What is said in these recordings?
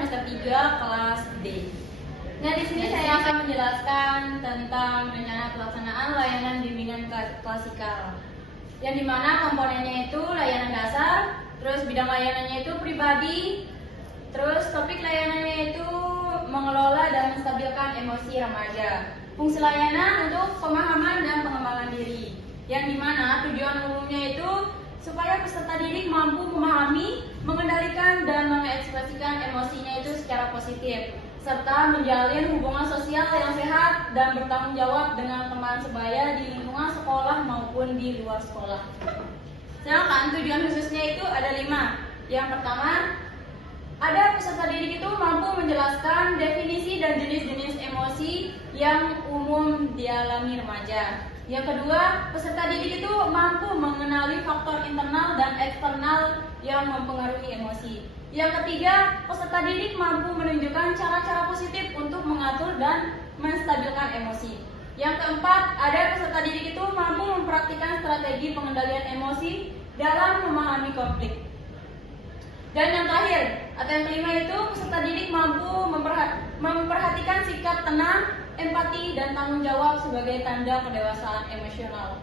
semester 3 kelas D. Nah, di sini saya akan menjelaskan tentang rencana pelaksanaan layanan bimbingan klasikal. Yang dimana komponennya itu layanan dasar, terus bidang layanannya itu pribadi, terus topik layanannya itu mengelola dan menstabilkan emosi remaja. Fungsi layanan untuk pemahaman dan pengembangan diri. Yang dimana tujuan umumnya itu supaya peserta didik mampu memahami, mengendalikan, dan mengekspresikan emosinya itu secara positif, serta menjalin hubungan sosial yang sehat dan bertanggung jawab dengan teman sebaya di lingkungan sekolah maupun di luar sekolah. Sedangkan tujuan khususnya itu ada 5. Yang pertama, ada peserta didik itu mampu menjelaskan definisi dan jenis-jenis emosi yang umum dialami remaja. Yang kedua, peserta didik itu mampu mengenali faktor internal dan eksternal yang mempengaruhi emosi. Yang ketiga, peserta didik mampu menunjukkan cara-cara positif untuk mengatur dan menstabilkan emosi. Yang keempat, ada peserta didik itu mampu mempraktikkan strategi pengendalian emosi dalam memahami konflik. Dan yang terakhir, atau yang kelima itu, peserta didik mampu memperhatikan sikap tenang, empati, dan tanggung jawab sebagai tanda kedewasaan emosional.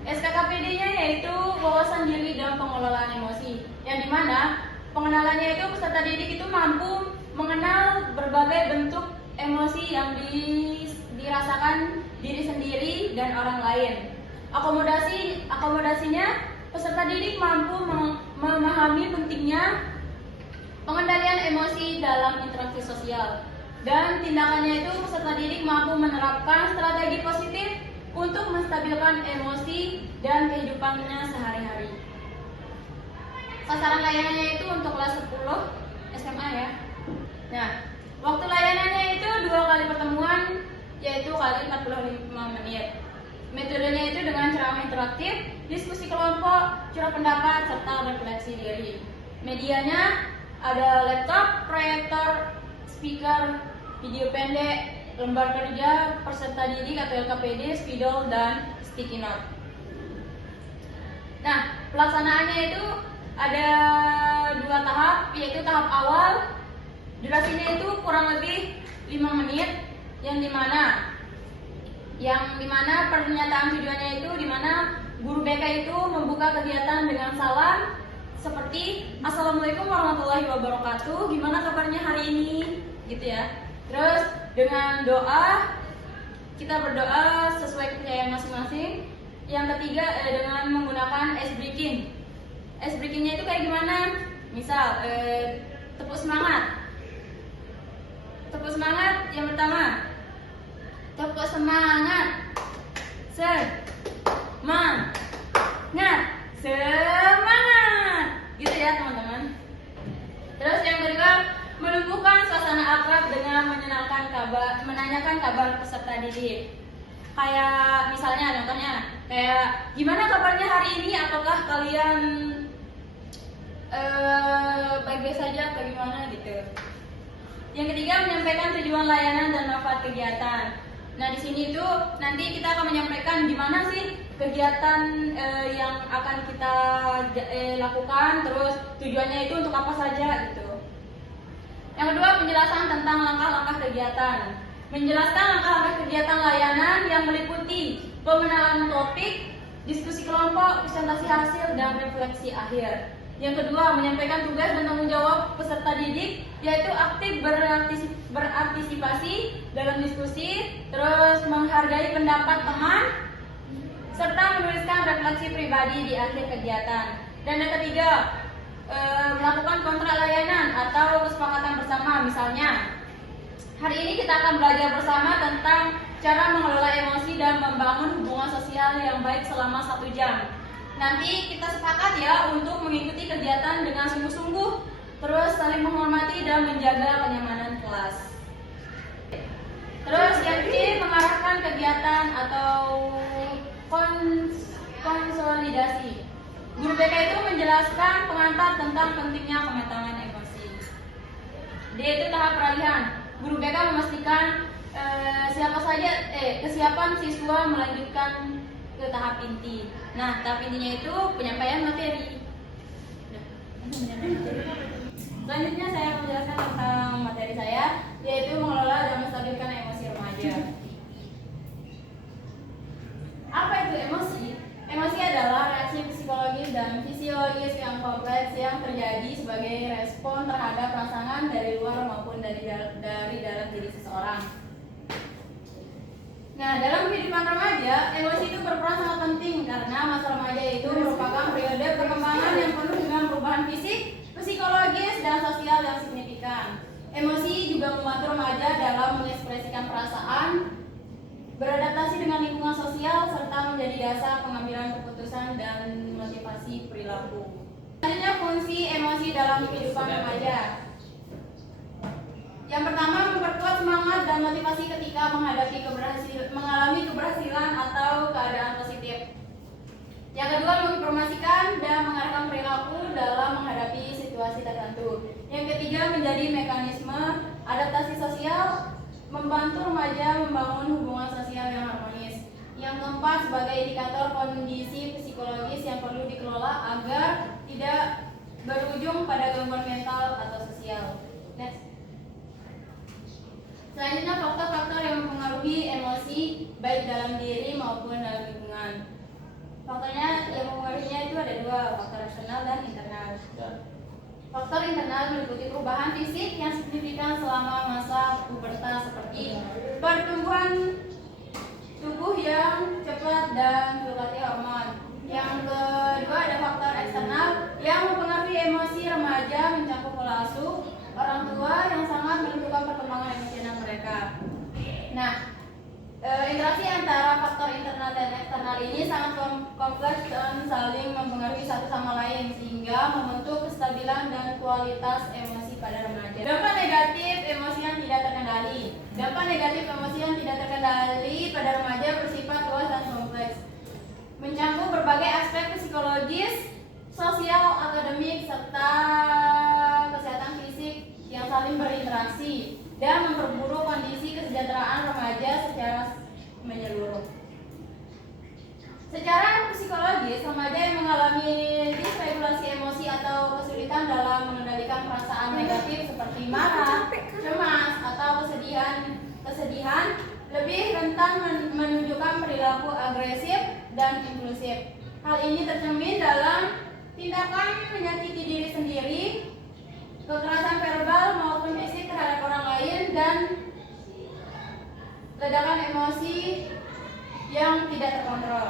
SKKPD-nya yaitu wawasan diri dan pengelolaan emosi, yang dimana pengenalannya itu peserta didik itu mampu mengenal berbagai bentuk emosi yang dirasakan diri sendiri dan orang lain. Akomodasinya, peserta didik mampu memahami pentingnya pengendalian emosi dalam interaksi sosial. Dan tindakannya itu peserta didik mampu menerapkan strategi positif untuk menstabilkan emosi dan kehidupannya sehari-hari. Sasaran layanannya itu untuk kelas 10 SMA ya. Nah, waktu layanannya itu 2 kali pertemuan, yaitu kali 45 menit. Metodenya itu dengan ceramah interaktif, diskusi kelompok, curah pendapat, serta refleksi diri. Medianya ada laptop, proyektor, speaker, video pendek, lembar kerja peserta didik atau LKPD, spidol, dan sticky note. Nah, pelaksanaannya itu ada 2 tahap, yaitu tahap awal, durasinya itu kurang lebih 5 menit, yang dimana pernyataan tujuannya itu dimana guru BK itu membuka kegiatan dengan salam seperti Assalamualaikum warahmatullahi wabarakatuh, gimana kabarnya hari ini, gitu ya. Terus dengan doa, kita berdoa sesuai kepercayaan masing-masing. Yang ketiga dengan menggunakan ice breaking. Ice breakingnya itu kayak gimana? Misal tepuk semangat. Tepuk semangat yang pertama. Tepuk semangat. Semangat. Gitu ya teman-teman. Terus yang kedua, menumbuhkan suasana akrab dengan menanyakan kabar peserta didik. Kayak misalnya contohnya, kayak gimana kabarnya hari ini? Apakah kalian baik-baik saja atau gimana gitu. Yang ketiga, menyampaikan tujuan layanan dan manfaat kegiatan. Nah, di sini tuh nanti kita akan menyampaikan di mana sih kegiatan yang akan kita lakukan, terus tujuannya itu untuk apa saja gitu. Yang kedua, penjelasan tentang langkah-langkah kegiatan. Menjelaskan langkah-langkah kegiatan layanan yang meliputi pengenalan topik, diskusi kelompok, presentasi hasil, dan refleksi akhir. Yang kedua, menyampaikan tugas dan tanggung jawab peserta didik, yaitu aktif berpartisipasi dalam diskusi, terus menghargai pendapat teman, serta menuliskan refleksi pribadi di akhir kegiatan. Dan yang ketiga, melakukan kontrak layanan atau kesepakatan bersama. Misalnya, hari ini kita akan belajar bersama tentang cara mengelola emosi dan membangun hubungan sosial yang baik selama 1 jam. Nanti kita sepakat ya untuk mengikuti kegiatan dengan sungguh-sungguh, terus saling menghormati dan menjaga kenyamanan kelas. Terus yang C, mengarahkan kegiatan atau konsolidasi. Guru BK itu menjelaskan pengantar tentang pentingnya pemetaan emosi. D itu tahap peralihan. Guru BK memastikan kesiapan siswa melanjutkan ke tahap inti. Nah, tahap intinya itu penyampaian materi. yang kompleks yang terjadi sebagai respon terhadap rangsangan dari luar maupun dari dalam diri seseorang. Nah, dalam kehidupan remaja, emosi itu berperan sangat penting karena masa remaja itu merupakan periode perkembangan yang penuh dengan perubahan fisik, psikologis, dan sosial yang signifikan. Emosi juga membantu remaja dalam mengekspresikan perasaan, beradaptasi dengan lingkungan sosial, serta menjadi dasar pengambilan keputusan dan motivasi perilaku. Selanjutnya, fungsi emosi dalam kehidupan remaja. Yang pertama, memperkuat semangat dan motivasi ketika mengalami keberhasilan atau keadaan positif. Yang kedua, menginformasikan dan mengarahkan perilaku dalam menghadapi situasi tertentu. Yang ketiga, menjadi mekanisme adaptasi sosial, membantu remaja membangun hubungan sosial yang harmonis. Yang keempat, sebagai indikator kondisi psikologis yang perlu dikelola agar tidak berujung pada gangguan mental atau sosial. Next. Selanjutnya, faktor-faktor yang mempengaruhi emosi baik dalam diri maupun dalam lingkungan. Faktornya yang mempengaruhinya itu ada dua, faktor eksternal dan internal. Faktor internal meliputi perubahan fisik yang signifikan selama masa pubertas seperti pertumbuhan tubuh yang cepat dan fluktuasi hormon. Yang kedua ada faktor eksternal yang mempengaruhi emosi remaja mencakup pola asuh, orang tua yang sangat menentukan perkembangan emosional mereka. Nah, interaksi antara faktor internal dan eksternal ini sangat kompleks dan saling mempengaruhi satu sama lain sehingga membentuk kestabilan dan kualitas emosi pada remaja. Dampak negatif emosi yang tidak terkendali. Dampak negatif emosi yang tidak terkendali pada remaja bersifat luas dan kompleks, mencakup berbagai aspek psikologis, sosial, akademik, serta kesehatan fisik yang saling berinteraksi dan memperburuk kondisi kesejahteraan remaja secara menyeluruh. Secara psikologis, remaja yang mengalami disregulasi emosi atau kesulitan dalam mengendalikan perasaan negatif seperti marah, cemas, atau kesedihan lebih rentan menunjukkan perilaku agresif dan impulsif. Hal ini tercermin dalam tindakan menyakiti diri sendiri, kekerasan verbal maupun fisik terhadap orang lain, dan ledakan emosi yang tidak terkontrol.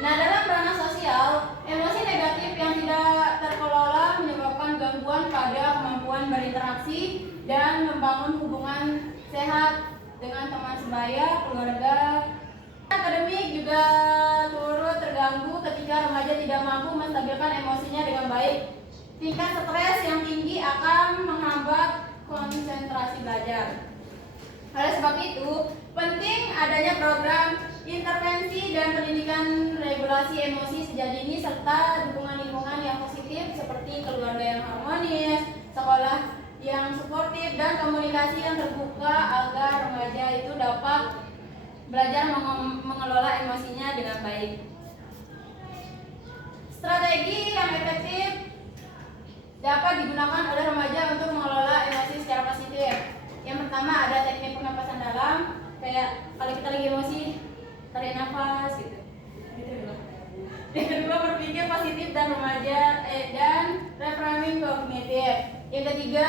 Nah, dalam ranah sosial, emosi negatif yang tidak terkelola menyebabkan gangguan pada kemampuan berinteraksi dan membangun hubungan sehat dengan teman sebaya, keluarga. Akademik juga turut terganggu ketika remaja tidak mampu menstabilkan emosinya dengan baik. Tingkat stres yang tinggi akan menghambat konsentrasi belajar. Oleh sebab itu, penting adanya program intervensi dan pendidikan regulasi emosi sejak dini serta dukungan lingkungan yang positif seperti keluarga yang harmonis, sekolah yang suportif, dan komunikasi yang terbuka agar remaja itu dapat belajar mengelola emosinya dengan baik. Strategi yang efektif dapat digunakan oleh remaja untuk mengelola emosi secara positif. Yang pertama ada teknik pernapasan dalam, kayak kalau kita lagi emosi tarik nafas gitu. Yang kedua, berpikir positif dan dan reframing kognitif. Yang ketiga,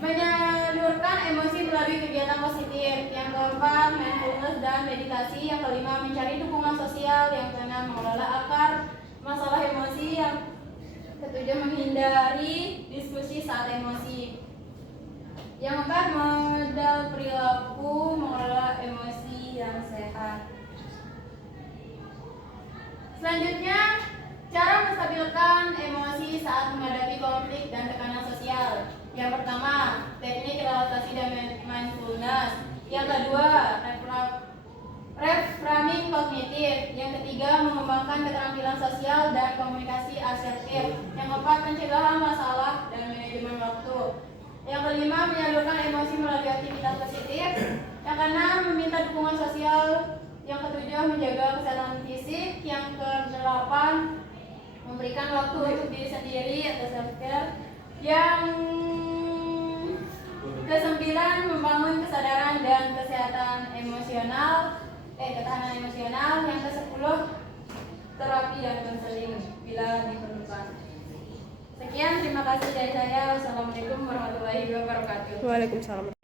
menyalurkan emosi melalui kegiatan positif. Yang keempat, mindfulness dan meditasi. Yang kelima, mencari dukungan sosial. Yang keenam, mengelola akar masalah emosi. Yang ketujuh, menghindari diskusi saat emosi. Yang keempat, modal perilaku mengelola emosi yang sehat. Selanjutnya, cara menstabilkan emosi saat menghadapi konflik dan tekanan sosial. Yang pertama, teknik relaksasi dan mindfulness. Yang kedua, reframing kognitif. Yang ketiga, mengembangkan keterampilan sosial dan komunikasi asertif. Yang keempat, pencegahan masalah dan manajemen waktu. Yang kelima, menyalurkan emosi melalui aktivitas positif. Yang keenam, meminta dukungan sosial. Yang ketujuh, menjaga kesehatan fisik. Yang kedelapan, memberikan waktu untuk diri sendiri atau self-care. Yang kesembilan, membangun kesadaran dan kesehatan emosional, ketahanan emosional. Yang kesepuluh, terapi dan konseling bila diperlukan. Sekian, terima kasih dari saya. Wassalamualaikum warahmatullahi wabarakatuh. Waalaikumsalam.